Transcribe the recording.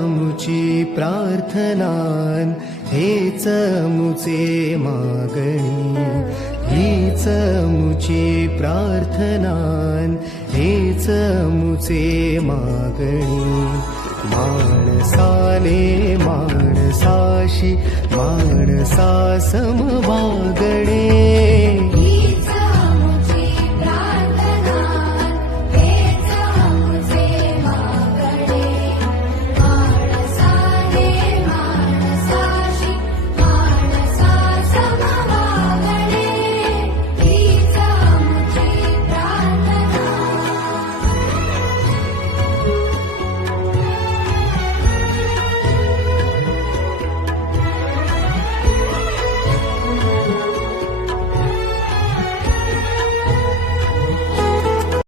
मुची प्रार्थनान, हेच मुचे मागणी. हीच मुची प्रार्थनान, हेच मुचे मागणी. माणसाने माणसाशी माणसासम वागणे.